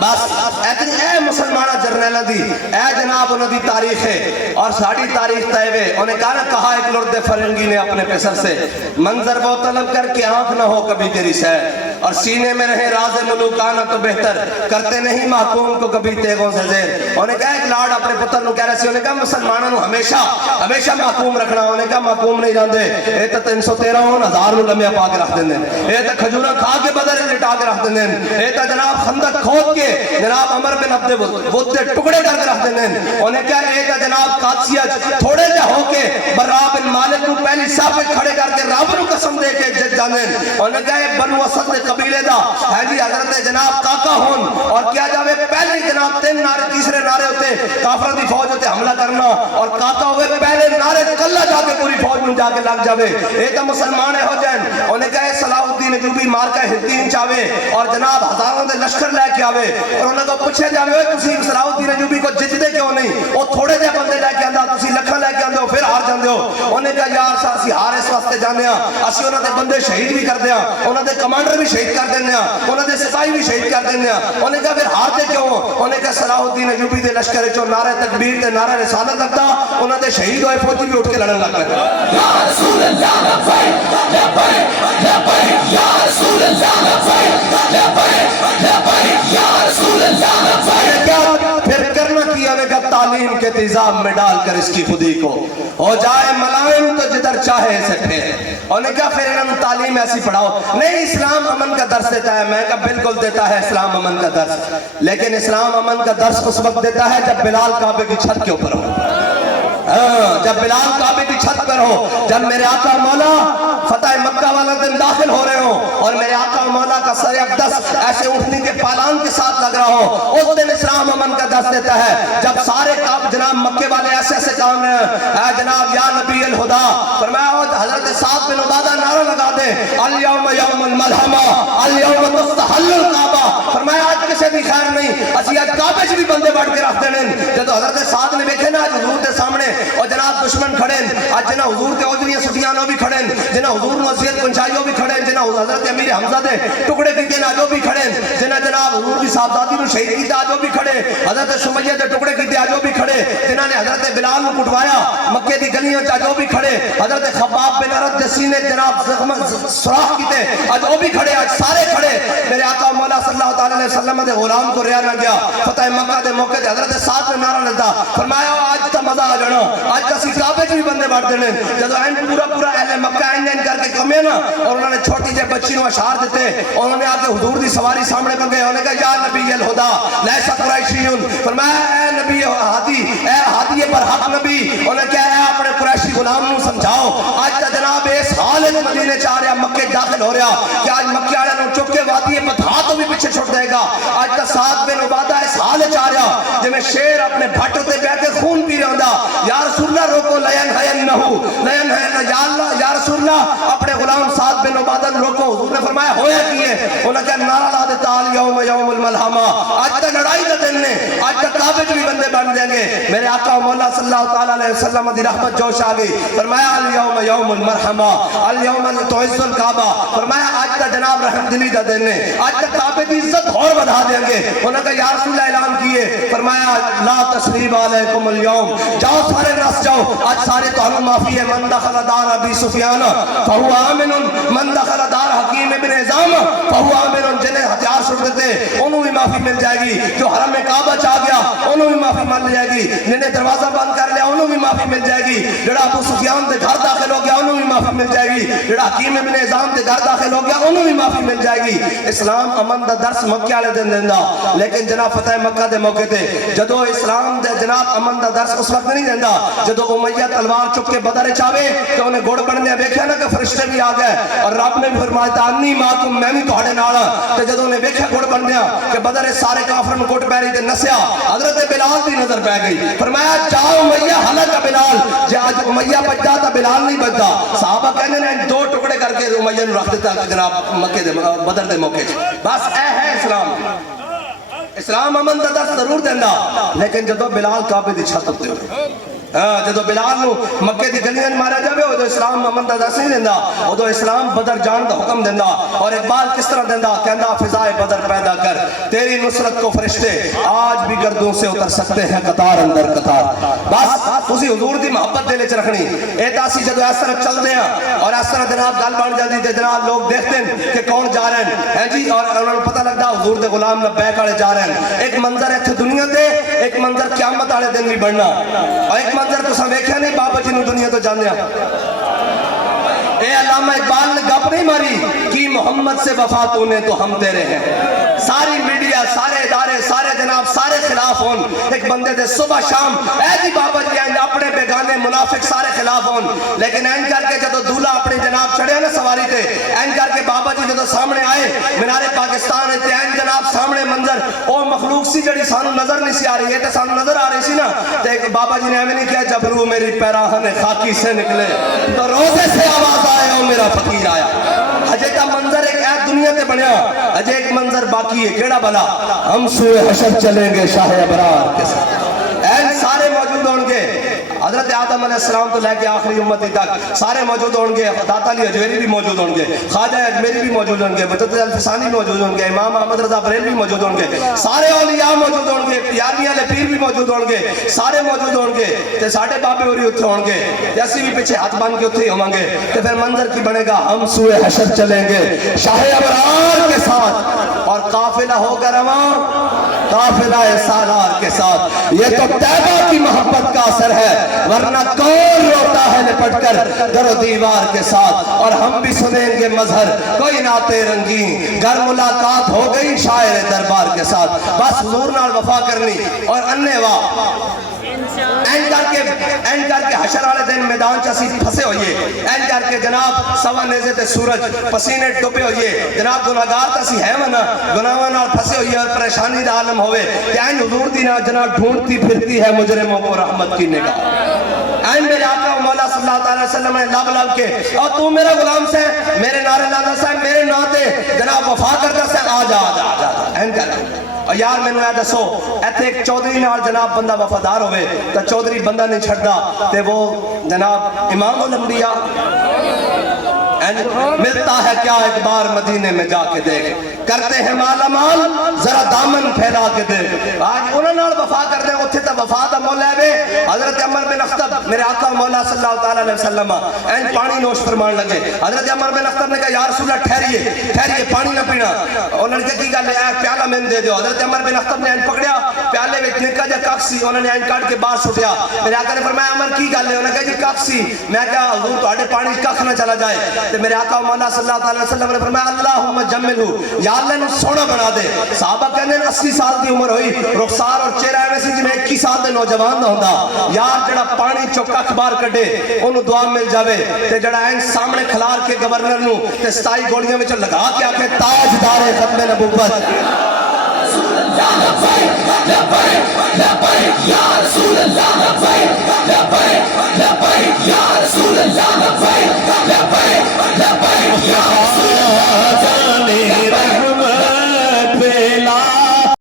بس اے مسلمانہ جرنیلہ دی اے جناب انہوں دی تاریخ ہے اور ساڑھی تاریخ تائوے انہیں کہا ایک لرد فرنگی نے اپنے پیسر سے منظر وہ طلب کر کے آنکھ نہ ہو کبھی تیری سیر اور سینے میں رہے راز ملوکانہ تو بہتر کرتے نہیں محکوم کو کبھی تیغوں سے زیر انہیں کہا ایک لاڑ اپنے پتر نو کہہ رہے سی انہیں کہا مسلمانہ نو ہمیشہ محکوم رکھنا انہیں کہا محکوم نہیں جاندے اے تا 313 ہون 1000 نو لمحہ پا کے رکھ دیں اے تا کھجورہ کھا کے بدر لٹا کے رکھ دیں اے تا جناب خندق کھود کے جناب عمر بن عبد ود دے ٹکڑے کر کے رکھ دیں انہیں کہا اے تا جناب قادسیہ تھوڑے جا ہو کے برا بن مالک نو پہلی صاحب کھڑے کر کے رب نو قسم دے کے جت جاندیں انہیں کہا اے بنو اسد دے قبیلے دا ہے جی حضرت جناب کاکا ہون اور کیا جاوے پہلی جناب 3 نعرے تیسرے نعرے ہوتے کافرہ دی فوج ہوتے حملہ کرنا اور کاکا ہوئے پہلے نعرے کلہ جا کے پوری فوج میں جا کے لگ جاوے اے تا مسلمان ہو جائیں انہیں کہا صلاح الدین ایوبی مارکہ ہدین چاوے اور جناب ہزاروں دے لشکر لے کے آوے اور انہیں کو پوچھے جاوے ہوئے تسی صلاح الدین ایوبی کو جتدے کیوں نہیں وہ تھوڑے دے بندے لے کے آندہ تسی لکھاں لے کے آندے ہو پھر ہار جاندے ہو انہیں کہا یار ساسی ہار اس واسطے جانے ہاں اسی انہوں دے بندے شہید بھی کر دیا انہوں دے کمانڈر بھی شہید کر دینے ہاں انہوں دے سپاہی بھی شہید کر دینے ہاں انہیں کہا پھر ہارتے کیوں انہیں کہا صلاح الدین ایوبی دے لشکر چو نعرہ تکبیر تے نعرہ رسالت لگتا انہوں دے شہید ہوئے فوجی بھی اٹھ کے لڑن لگ گئے یا رسول اللہ لبیک لبیک لبیک یا رسول اللہ لبیک لبیک لبیک یا رسول اللہ لبیک پھر کرنا کیا نے کہا تعلیم کے تیزاب میں ڈال کر اس کی خودی کو ہو جائے ملائم تو جدھر چاہے اسے پھر انہیں کہا پھر انہوں تعلیم ایسی پڑھاؤ نہیں اسلام امن کا درس دیتا ہے میں کہا بالکل دیتا ہے اسلام امن کا درس لیکن اسلام امن کا درس اس وقت دیتا ہے جب بلال کعبے کی چھت کے اوپر ہو جب بلال کعبے کی چھت پر ہو جب میرے آقا مولا فتح مکہ والا دن داخل ہو رہے ہوں اور میرے آقا مولا کا سر اقدس ایسے اٹھنے کے پالان کے ساتھ لگ رہا ہو اس دن اسلام امن کا درس دیتا ہے جب سارے جناب مکے والے ایسے ایسے کام رہے ہیں اے جناب یا نبی الہدا فرمایا حضرت سعد بن عبادہ نعرہ لگا دے الیوم یوم الملحمہ الیوم تستحل الکعبہ فرمایا آج کسے بھی خیر نہیں اسی آج کعبے سے بھی بندے بڑھ کے رکھ دینے جب حضرت سعد نے دیکھے نا آج حضور کے سامنے اور جناب دشمن کھڑے آج جنہ حضور کے عذریہ سفیانوں بھی کھڑے جنہ حضور نصیحت پنچائیوں بھی کھڑے جنہ حضرت امیر حمزہ دے ٹکڑے کی دین آجو بھی کھڑے جنہ جناب حضور کی صاحبزادی نو شہید کی آجو بھی کھڑے حضرت سمیہ دے ٹکڑے کی دے آجو بھی کھڑے جنہ نے حضرت بلال نو کٹوایا مکے دی گلیاں آجو بھی کھڑے حضرت خباب بن عرد دے سینے جناب سراخ کی دے آجو بھی کھڑے آج سارے کھڑے میرے آقا مولا صلی اللہ علیہ وسلم دے غلام کو ریا نہ گیا فتح مکہ دے موقع دے حضرت سعد نے نعرہ لگا فرمایا آج تا مزہ آ جانا آج کا سی کعبے جو بھی بندے بڑھ دینے جدو این پورا اہل مکہ این کر کے کمے نا اور انہوں نے چھوٹی جے بچی نو اشار دیتے اور انہوں نے آکے حضور دی سواری سامنے پنگے انہوں نے کہا یا نبی الہدا لیسا قریشیون فرمایا اے نبی ہادی پر حق نبی انہوں نے کہا اے اپنے قریشی غلام نو سمجھاؤ آج کا جناب اس حالت مدینے چاہ رہا مکہ داخل ہو رہا کہ آج مکہ آڑے نو چکے وادی بتھا تو بھی پیچھے چھوڑ دے گا آج کا سعد بن عبادہ اس حالت چاہ رہا جب میں شیر اپنے بھٹو تے بیٹھ کے خون پی رہا ہوں یا رسول اللہ روکو لین حین یا اللہ یا رسول اللہ اپنے غلام سعد بن عبادہ روکو حضور نے فرمایا ہویا کیے انہوں نے کہا نعرہ لا دیتا الیوم یوم الملحمہ آج تک لڑائی کا دن نے آج تک کعبے جو بھی بندے بن دیں گے میرے آقا مولا صلی اللہ علیہ وسلم دی رحمت جوش آ گئی فرمایا الیوم یوم المرحمہ الیوم تعز الکعبہ فرمایا آج تک جناب رحم دلی کا دن نے آج تک کعبے کی عزت اور بڑھا دیں گے انہوں نے کہا یا رسول اللہ اعلان کیے فرمایا لا تسریب علیکم اليوم جاؤ سارے رس جاؤ آج سارے تو ہم معافی ہے من دخل دار ابی سفیان فہو آمن من دخل دار حکیم ابن عظام فہو آمن جنہیں ہتھیار چھوڑ دیتے انہوں بھی معافی مل جائے گی جو حرم کعبہ چاہ گیا انہوں بھی معافی مل جائے گی جنہیں دروازہ بند کر لیا انہوں بھی معافی مل جائے گی جڑا ابو سفیان دے گھر داخل ہو گیا انہوں بھی معافی مل جائے گی جڑا حکیم ابن عظام دے گھر داخل ہو گیا انہوں بھی معافی مل جائے گی اسلام امن دا درس مکہ والے دن دیندا لیکن جناب فتح مکہ دے موقع تے جدو اسلام دے جناب امن دا درس اس وقت نہیں دیندا جدو امیہ تلوار چک کے بدر چاوے کہ انہیں گوڑ بڑھنے بیکھیا نا کہ فرشتے بھی آ گئے اور رب نے بھی فرمایا انی ماکم میں بھی تہاڈے نال تے جدو انہیں بیکھیا گوڑ بڑھنیا کہ بدر سارے کافر میں گوٹ پیری تے نسیا حضرت بلال دی نظر پہ گئی فرمایا جاؤ امیہ ہلاک بلال جے اج امیہ بچدا تا بلال نہیں بچدا صحابہ کہنے نے دو ٹکڑے کر کے امیہ نو رکھ دیتا جناب مکے دے بدر دے موقع بس اے ہے اسلام امن دا درس ضرور دینا لیکن جدو بلال کعبے دی چھت تے ہوئے جدو بلال نو مکے دی گلیاں مارا جاوے ادو اسلام امن دا دس نہیں دیندا، ادو اسلام بدر جان دا حکم دیندا، اور اقبال کس طرح دیندا، کہندا فضائے بدر پیدا کر تیری نصرت کو فرشتے آج بھی گردوں سے اتر سکتے ہیں قطار اندر قطار. بس تسی حضور دی محبت دل وچ رکھنی. اے تاسی جدو اس طرح چلدے ہیں اور اس طرح جناب گل بن جاندی تے جناب لوگ دیکھتے ہیں کہ کون جا رہے ہیں جی، اور انہاں نوں پتہ لگدا حضور دے غلام لبیک والے جا رہے ہیں. ایک منظر ایتھے دنیا تے، ایک منظر قیامت والے دن بھی بننا، اور ایک منظر تساں ویکھیا نہیں بابا جی نوں دنیا تو جاندے ہیں. اے علامہ اقبال نے گپ نہیں ماری کہ محمد سے وفا تو نے تو ہم تیرے ہیں. ساری میڈیا، سارے ادارے، سارے جناب سارے خلاف ہون ایک بندے دے صبح شام اے جی بابا جی آئیں اپنے بیگانے منافق سارے خلاف ہون. لیکن این کر کے جدو دولہ اپنی جناب چڑھے نا سواری تے، این کر کے بابا جی جدو سامنے آئے منارے پاکستان تے، این جناب سامنے منظر او مخلوق سی جڑی سانو نظر نہیں سی آ رہی ہے تے سانو نظر آ رہی سی نا، تے بابا جی نے ہمیں نہیں کیا جب روح میری پیراہن خاکی سے نکلے تو روزے سے آواز آئے اور میرا فقیر آیا. اجے کا منظر ایک ایت دنیا تے بنیا، اجے ایک منظر باقی ہے. کیڑا بلا؟ ہم سوئے حشر چلیں گے شاہ ابرار کے ساتھ. این سارے موجود ہوں گے، حضرت آدم علیہ السلام تو لے کے آخری امتی تک سارے موجود ہوں گے. داتا علی اجمیری بھی موجود ہوں گے، خواجہ اجمیری بھی موجود ہوں گے، مجدد الفسانی موجود ہوں گے، امام احمد رضا بریلوی موجود ہوں گے، سارے اولیاء موجود ہوں گے، یارویں والے پیر بھی موجود ہوں گے، سارے موجود ہوں گے. تے ساڈے بابے ہوری اتھے ہوں گے تے اسی بھی پیچھے ہاتھ باندھ کے اتھے ہی ہوں گے. تے پھر منظر کی بنے گا، ہم سوئے حشر چلیں گے شاہ ابرار کے ساتھ، اور قافلہ ہوگا رواں قافلہ سالار کے ساتھ. یہ تو طیبہ کی محبت کا اثر ہے، ورنہ کون روتا ہے لپٹ کر در و دیوار کے ساتھ. اور ہم بھی سنیں گے مظہر کوئی ناتے رنگین گر ملاقات ہو گئی شاعر دربار کے ساتھ. بس حضور نال وفا کرنی اور انے واہ این کر کے حشر والے دن میدان چاسی پھسے ہوئیے، این کر کے جناب سوا نیزے تے سورج پسینے ڈوبے ہوئیے، جناب گناہگار تاسی ہے منا گناہاں نال پھسے ہوئیے اور پریشانی دا عالم ہوئے. کہ این حضور دی نا جناب ڈھونڈتی پھرتی ہے مجرموں کو رحمت کی نگاہ. این میرے آقا مولا صلی اللہ علیہ وسلم نے لب لب کے اور تو میرا غلام سے میرے نعرے لانا سے میرے ناتے جناب وفا کرتا سے آ جا آ جا آ جا. این کر اور یار میں نے دسو ایتھے ایک چودھری نال جناب بندہ وفادار ہوئے تو چودھری بندہ نہیں چھڑدا تے وہ جناب امام الانبیاء. ملتا ہے کیا ایک بار مدینے میں جا کے دیکھ، کرتے ہیں مالا مال ذرا دامن پھیلا کے دیکھ. آج انہوں نے وفا کر دیں اتھے تا وفا دا مولا ہے. حضرت عمر بن اختب میرے آقا مولا صلی اللہ علیہ وسلم این پانی نوش فرمان لگے. حضرت عمر بن اختب نے کہا یا رسول اللہ ٹھہریے پانی نہ پینا. انہوں نے کہا کی گل ہے پیالہ میں دے دیو. حضرت عمر بن اختب نے این پکڑیا، پیالے میں نکا جا کف سی، انہوں نے این کاٹ کے باہر سٹیا. میرے آقا نے فرمایا عمر کی گل ہے؟ انہوں نے کہا جی کف سی. میں کہا حضور تواڈے پانی کخ نہ چلا جائے. تے میرے آقا مولا صلی اللہ علیہ وسلم نے فرمایا اللہم جملہ، یا اللہ نے سونا بنا دے. صحابہ کہنے 80 سال دی عمر ہوئی، رخسار اور چہرہ ایویں سی جویں 21 سال دے نوجوان دا ہوندا. یار جڑا پانی چوں ککھ باہر کڈے اونوں دعا مل جاوے تے جڑا این سامنے کھلار کے گورنر نو تے 27 گولیاں وچ لگا کے آکھے تاجدار ختم نبوت. یا لبیک لبیک لبیک یا رسول اللہ، لبیک لبیک لبیک یا رسول اللہ.